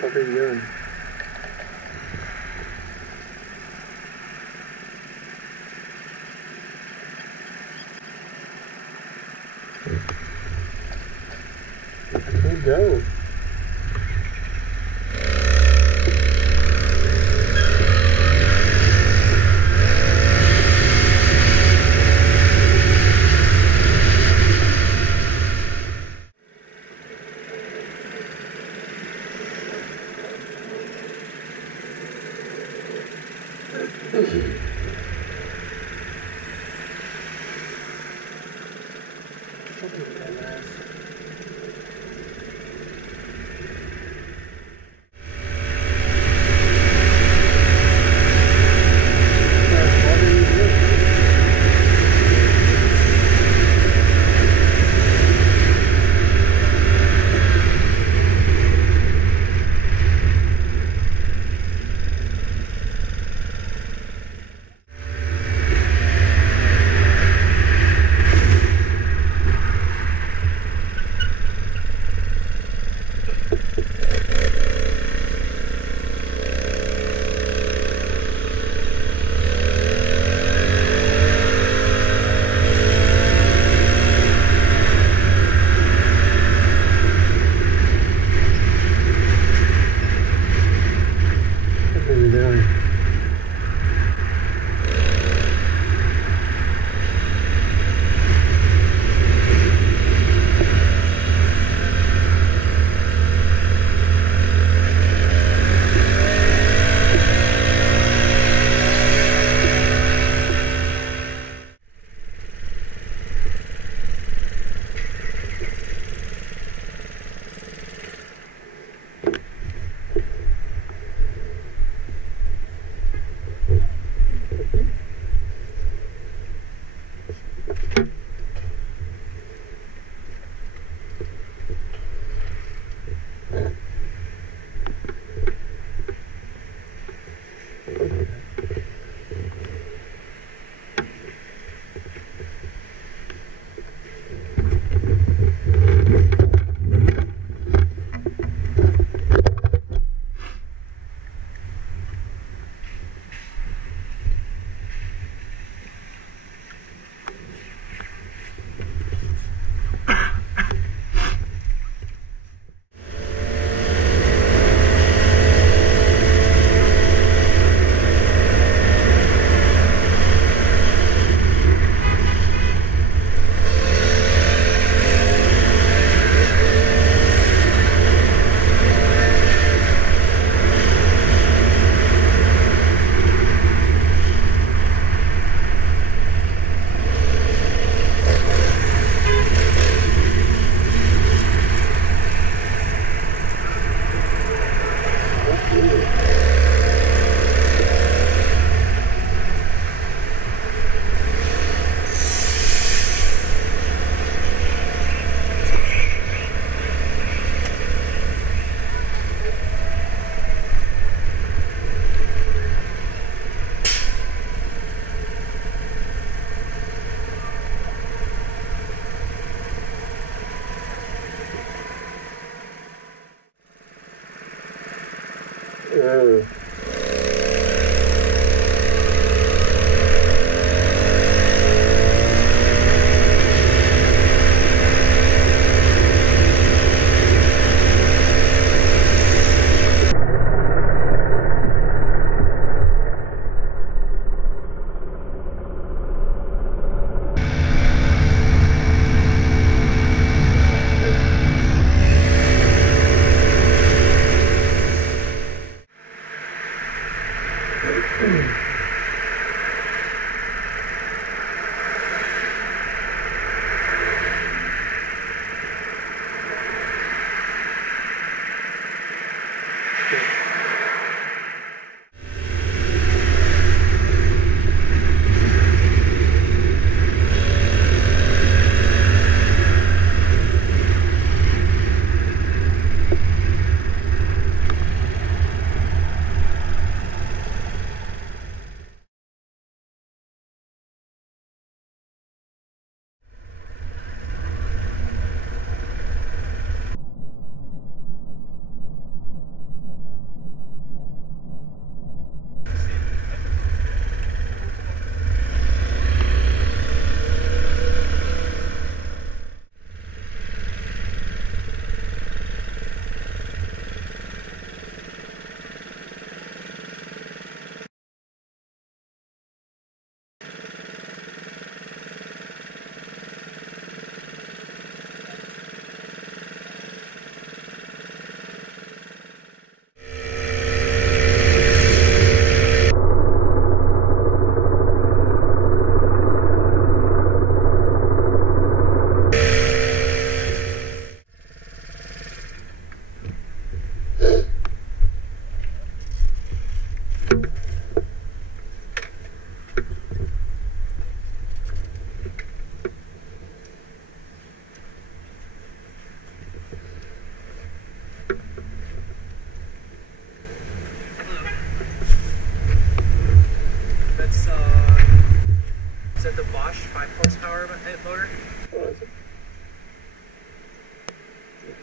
fuck are you doing? I can't go.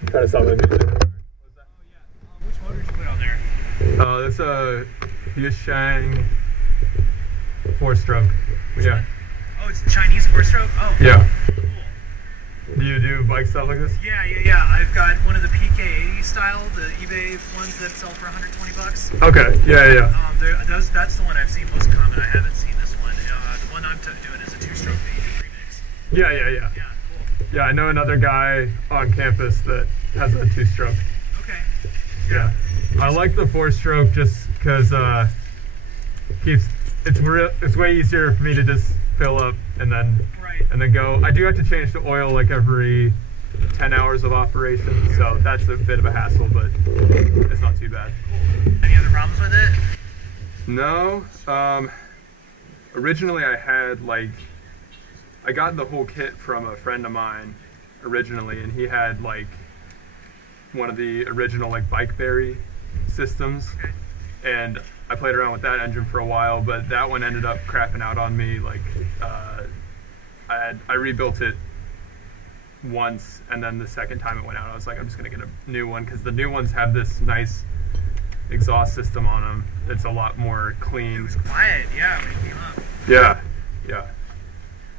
Trying to stop my music. Which motor did you put on there? That's a Yueshang 4-stroke. Yeah. Oh, it's a Chinese 4-stroke? Oh. Yeah. Cool. Do you do bike stuff like this? Yeah. I've got one of the PK80 style, the eBay ones that sell for $120. Okay. Yeah. That's the one I've seen most common. I haven't seen this one. The one I'm doing is a 2-stroke remix. Yeah. Yeah, cool. Yeah, I know another guy on campus that has a 2-stroke. Okay. Yeah. I like the 4-stroke just because it's way easier for me to just fill up and then go. I do have to change the oil like every 10 hours of operation, so that's a bit of a hassle, but it's not too bad. Cool. Any other problems with it? No. Originally I got the whole kit from a friend of mine originally, and he had like one of the original like BikeBerry systems. Okay. And I played around with that engine for a while, but that one ended up crapping out on me. Like, I rebuilt it once, and then the second time it went out, I was like, I'm just gonna get a new one, because the new ones have this nice exhaust system on them. It's a lot more clean. It was quiet, yeah, when it came up. Yeah.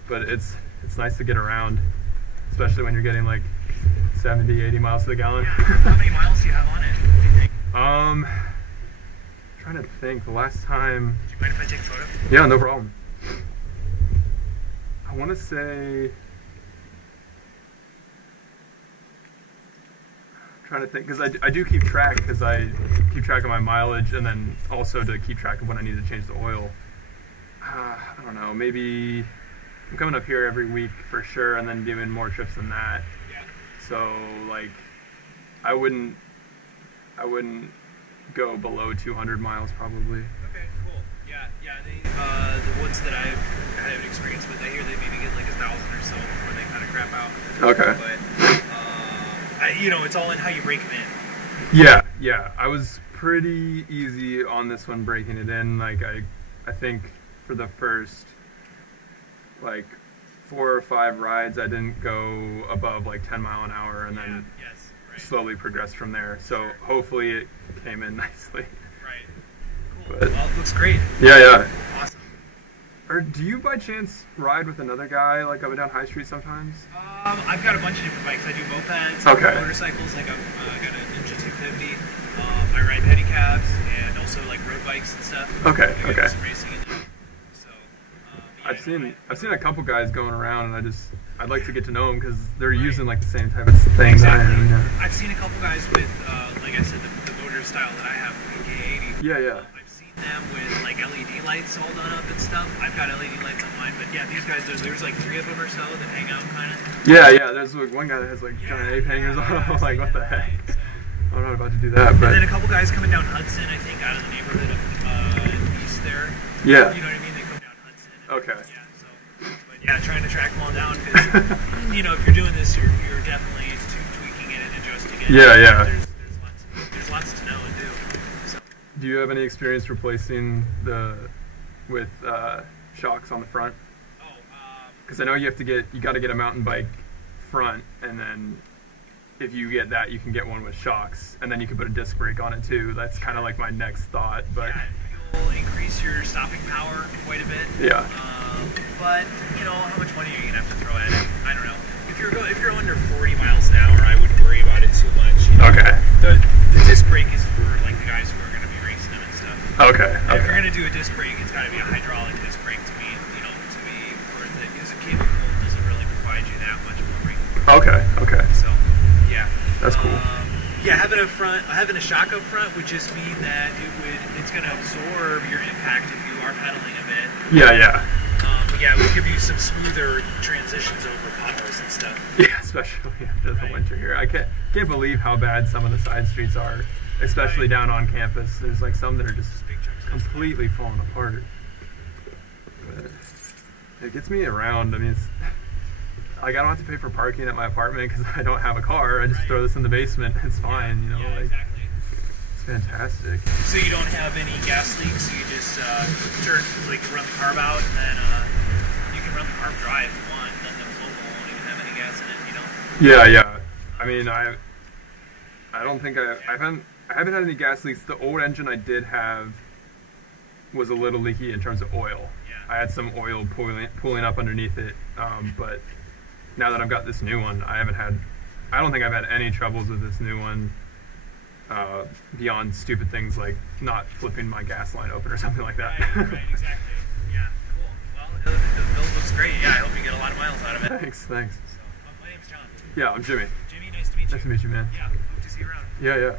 But it's nice to get around, especially when you're getting like 70, 80 miles to the gallon. Yeah. How many miles do you have on it, do you think? Trying to think. The last time. Do you mind if I take a photo? Yeah, no problem. I want to say. I'm trying to think, because I do keep track, because I keep track of my mileage, and then also to keep track of when I need to change the oil. I don't know. Maybe I'm coming up here every week for sure, and then doing more trips than that. Yeah. So like, I wouldn't go below 200 miles probably. Okay, cool. Yeah. The ones that I've had an experience with, I hear they maybe get like 1,000 or so before they kind of crap out. Okay. But it's all in how you break them in. Yeah. I was pretty easy on this one breaking it in. Like I think for the first like 4 or 5 rides, I didn't go above like 10 mile an hour, and then slowly progressed from there. So hopefully it came in nicely. Right. Cool. But, well, it looks great. Yeah. Awesome. Or do you by chance ride with another guy like up and down High Street sometimes? I've got a bunch of different bikes. I do mopeds, Okay. Motorcycles. Like I've got a Ninja 250. I ride pedicabs and also like road bikes and stuff. Okay. I do some racing in them. So I've seen a couple guys going around, and I'd like to get to know them, because they're using like the same type of things exactly. I am. Yeah. I've seen a couple guys with, like I said, the motor style that I have, the K80. Yeah. I've seen them with like LED lights all done up and stuff. I've got LED lights on mine, but yeah, these guys, there's like 3 of them or so that hang out kind of. Yeah. There's like one guy that has like giant ape hangers on. I'm like, what the heck? So, I'm not about to do that, but. And then a couple guys coming down Hudson, I think, out of the neighborhood of east there. Yeah. You know what I mean? They come down Hudson. Okay. Yeah, trying to track them all down, because if you're doing this, you're definitely tweaking it and adjusting it. Yeah. There's lots to know and do. So. Do you have any experience replacing with shocks on the front? Because I know you got to get a mountain bike front, and then if you get that, you can get one with shocks, and then you can put a disc brake on it too. That's kind of like my next thought, but. Yeah, you'll increase your stopping power quite a bit. Yeah. But how much money are you gonna have to throw at it? I don't know. If you're under 40 miles an hour, I wouldn't worry about it too much. Okay. The disc brake is for like the guys who are gonna be racing them and stuff. Okay. If you're gonna do a disc brake, it's got to be a hydraulic disc brake to be worth it, because a cable pull doesn't really provide you that much more brake. Okay. So, yeah. That's cool. Yeah, having a shock up front would just mean that it's gonna absorb your impact if you are pedaling a bit. Yeah. But yeah, it would give you some smoother transitions over potholes and stuff. Yeah, especially after the winter here. I can't believe how bad some of the side streets are, especially down on campus. There's like some that are just completely falling apart. But it gets me around. I mean, it's like I don't have to pay for parking at my apartment because I don't have a car. I just throw this in the basement. It's fine, Yeah, exactly. It's fantastic. So you don't have any gas leaks. So you just run the carb out, and then you can run the carb dry if you want. Then the float won't even have any gas in it. Yeah. I mean, I don't think I haven't had any gas leaks. The old engine I did have was a little leaky in terms of oil. Yeah. I had some oil pooling up underneath it, but now that I've got this new one, I don't think I've had any troubles with this new one beyond stupid things like not flipping my gas line open or something like that. Right, exactly. Yeah, cool. Well, the build looks great. Yeah, I hope you get a lot of miles out of it. Thanks. So, my name's John. Yeah, I'm Jimmy. Jimmy, nice to meet you. Nice to meet you, man. Yeah, hope to see you around. Yeah.